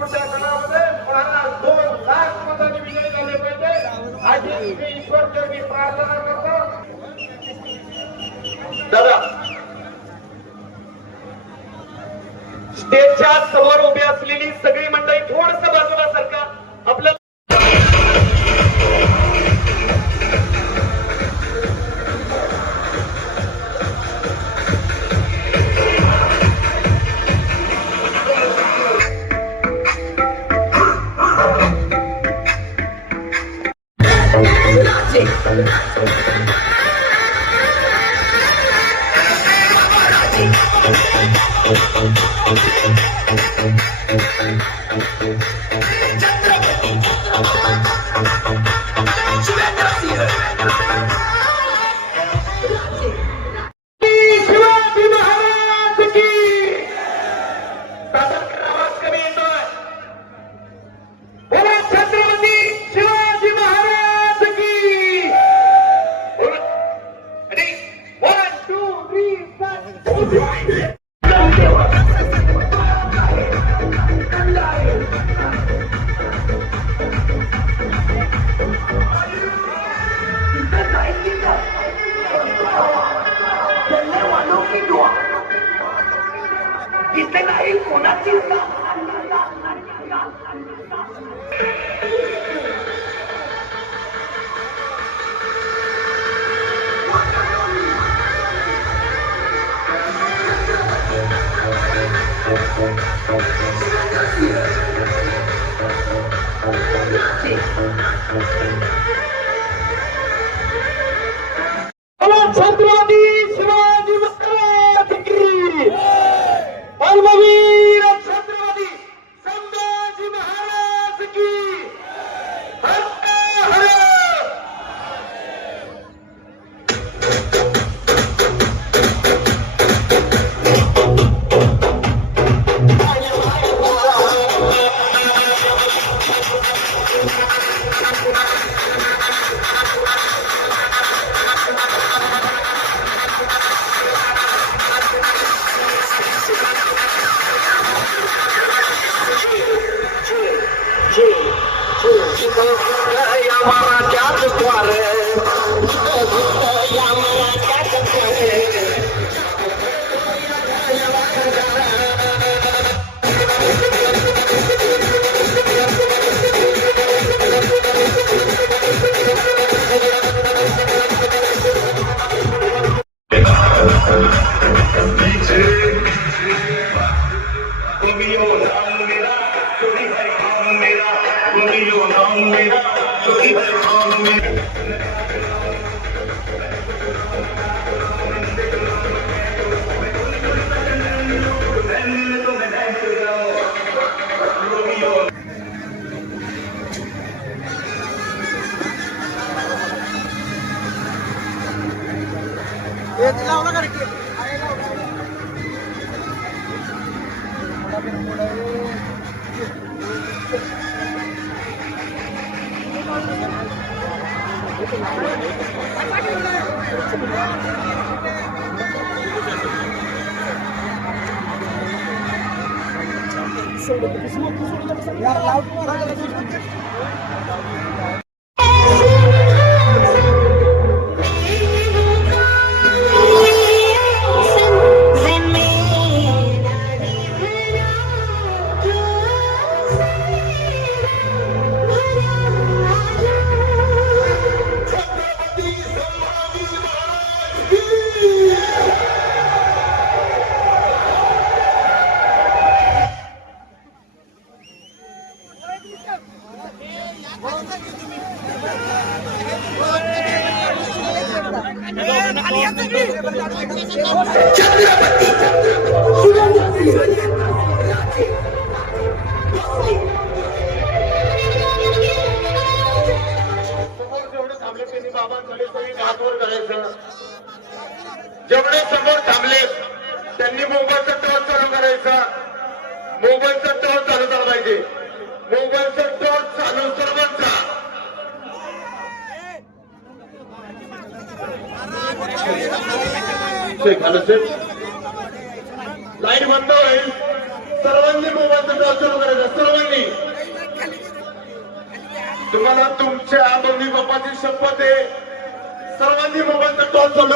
दोन लाख मतांनी विजय झाले पाहिजे आधी मी ईश्वरचरणी प्रार्थना करतो. दादा स्टेजच्या समोर उभी असलेली सगळी मंडळी थोडस बाजूला sistema e! يلا जेवढे समोर थांबले त्यांनी मोबाईलचा टॉर्च चालू करायचा. मोबाईलचा टॉर्च चालू झाला पाहिजे. मोबाईलचा टॉर्च चालू सर्वांचा. लाइट बंद होईल. सर्वांनी मोबाईलचा टॉर्च चालू करायचा. सर्वांनी. तुम्हाला तुमच्या दोन्ही बाप्पाची शपथ आहे. सर्वांनी मोबाईलचा टॉल चालू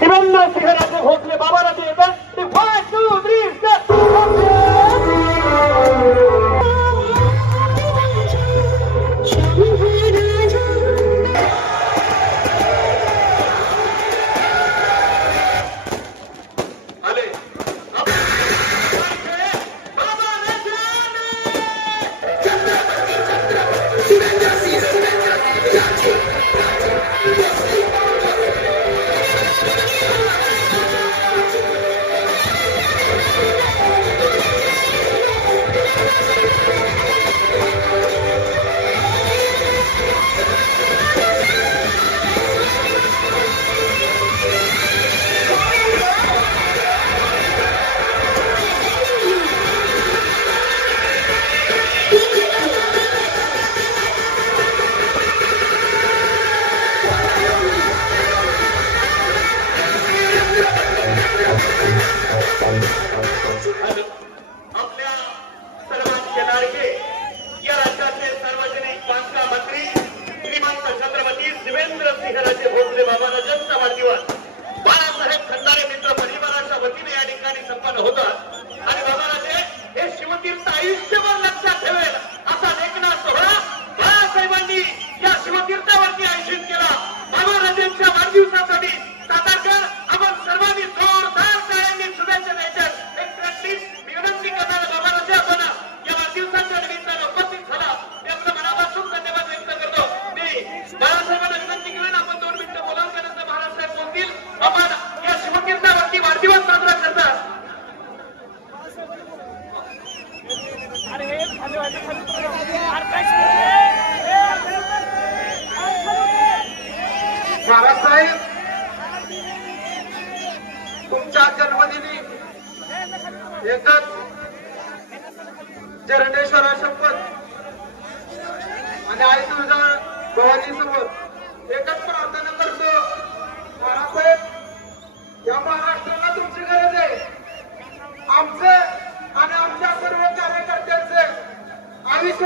বিভিন্ন সেখানে ভোট নিয়ে বাবার tá aí, seu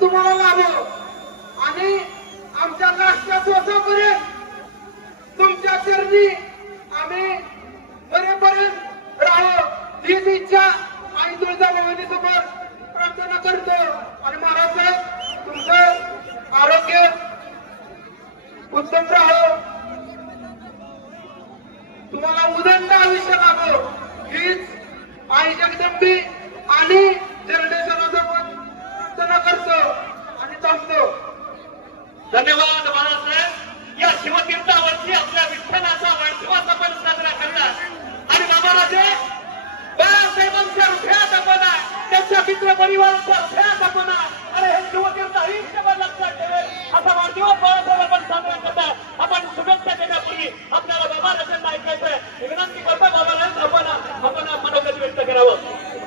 तुम्हाला लाभो आणि आमच्या लास्टच्या श्वासापर्यंत तुमच्या चरणी आम्ही बरेपर्यंत राहो हीच इच्छा आणि तुळजाभवानी समोर प्रार्थना करतो. आणि महाराज तुमचं आरोग्य उत्तम राहो तुम्हाला उदंड आयुष्य लाभो हीच आई जगदंबी आणि जनरेशन प्रार्थना आणि थांबतो. धन्यवाद बाळासाहेब. या शिवतीर्थावरती आपल्या विठ्ठलाचा वाढदिवस आपण साजरा करणार. आणि बाबा राजे बाळासाहेबांच्या हृदयात आपण त्यांच्या मित्र परिवाराच्या हृदयात आपण अरे हे शिवतीर्थ आयुष्यभर लक्षात ठेवेल. असा वाढदिवस बाळासाहेब आपण साजरा करतात आपण शुभेच्छा देण्यापूर्वी आपल्याला बाबा राजांना ऐकायचं आहे मी विनंती करतो बाबा राज आपण आपण मनोगत व्यक्त करावं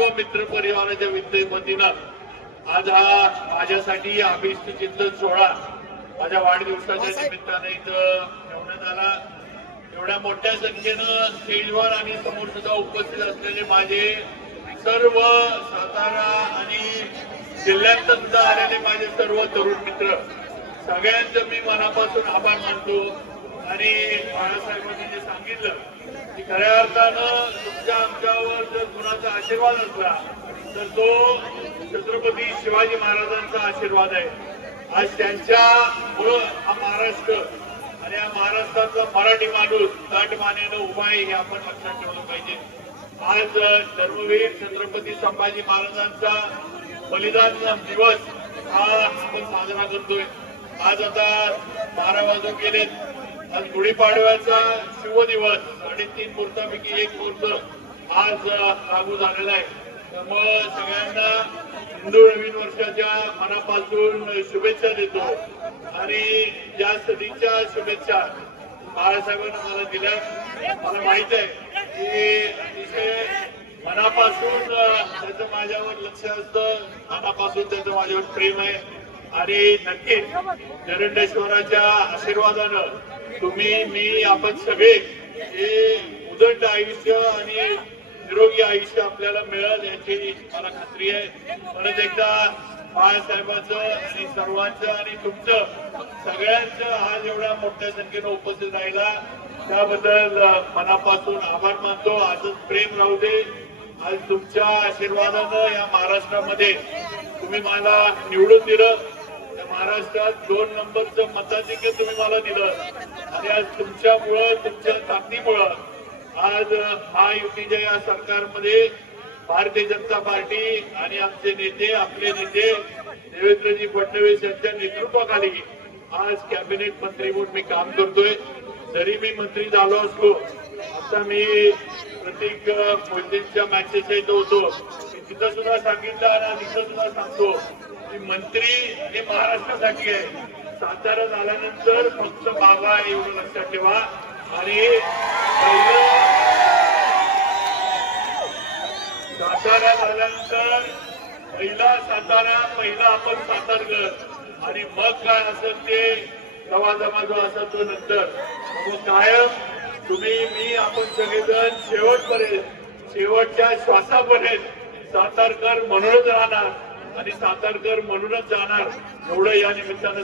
सर्व मित्र परिवाराच्या वतीनं आज हा माझ्यासाठी अभिष्ट चिंतन सोहळा. माझ्या वाढदिवसाच्या निमित्ताने इथं ठेवण्यात आला. एवढ्या मोठ्या संख्येनं स्टेजवर आणि समोर सुद्धा उपस्थित असलेले माझे सर्व सातारा आणि जिल्ह्यात सुद्धा आलेले माझे सर्व तरुण मित्र. सगळ्यांचं मी मनापासून आभार मानतो. आणि बाळासाहेबांनी जे सांगितलं की खऱ्या अर्थानं तुमच्या आमच्यावर जर कुणाचा आशीर्वाद असला तर तो छत्रपती शिवाजी महाराजांचा आशीर्वाद आहे. आज त्यांच्या मुळे हा महाराष्ट्र आणि या महाराष्ट्राचा मराठी माणूस ताट उभा आहे हे आपण लक्षात ठेवलं पाहिजे. आज धर्मवीर छत्रपती संभाजी महाराजांचा बलिदान दिवस हा आपण साजरा करतोय. आज आता बारा वाजून गेलेत. आज गुढीपाडव्याचा शिव दिवस आणि तीन मुहूर्तापैकी एक मुहूर्त आज लागू झालेला आहे. त्यामुळे सगळ्यांना हिंदू नवीन वर्षाच्या मनापासून शुभेच्छा देतो. आणि या सदीच्या शुभेच्छा बाळासाहेबांना मला दिल्या मला माहीत आहे की अतिशय मनापासून त्याचं माझ्यावर लक्ष असतं. मनापासून त्याचं माझ्यावर प्रेम आहे. आणि नक्कीच जरंडेश्वराच्या आशीर्वादानं तुम्ही मी आपण सगळे हे उदंड आयुष्य आणि निरोगी आयुष्य आपल्याला मिळेल याची मला खात्री आहे. परत एकदा बाळासाहेबांचं आणि सर्वांचं आणि तुमचं सगळ्यांचं आज एवढ्या मोठ्या संख्येनं उपस्थित राहिला. त्याबद्दल मनापासून आभार मानतो. आजच प्रेम राहू दे. आज तुमच्या आशीर्वादानं या महाराष्ट्रामध्ये तुम्ही मला निवडून दिलं. महाराष्ट्रात दोन नंबरचं मताधिक्य तुम्ही मला दिलं. आणि आज तुमच्यामुळं तुमच्या ताकदीमुळं आज महायुतीच्या या सरकारमध्ये भारतीय जनता पार्टी आणि आमचे नेते आपले नेते देवेंद्रजी फडणवीस यांच्या नेतृत्वाखाली आज कॅबिनेट मंत्री म्हणून मी काम करतोय. जरी मी मंत्री झालो असलो आता मी प्रतीक मोदींच्या मॅचेस इथं होतो तिथं सुद्धा सांगितलं आणि तिथं सुद्धा सांगतो की मंत्री हे महाराष्ट्रासाठी आहे. सातारा झाल्यानंतर फक्त बाबा एवढं लक्षात ठेवा. आणि सातारा झाल्यानंतर पहिला सातारा पहिला आपण सातारगड. आणि मग काय असेल ते जमा जो असेल तो नंतर. मग कायम तुम्ही मी आपण सगळेजण शेवटपर्यंत शेवटच्या श्वासापर्यंत सातारकर म्हणूनच राहणार. आणि सातारकर म्हणूनच जाणार. एवढं या निमित्तानं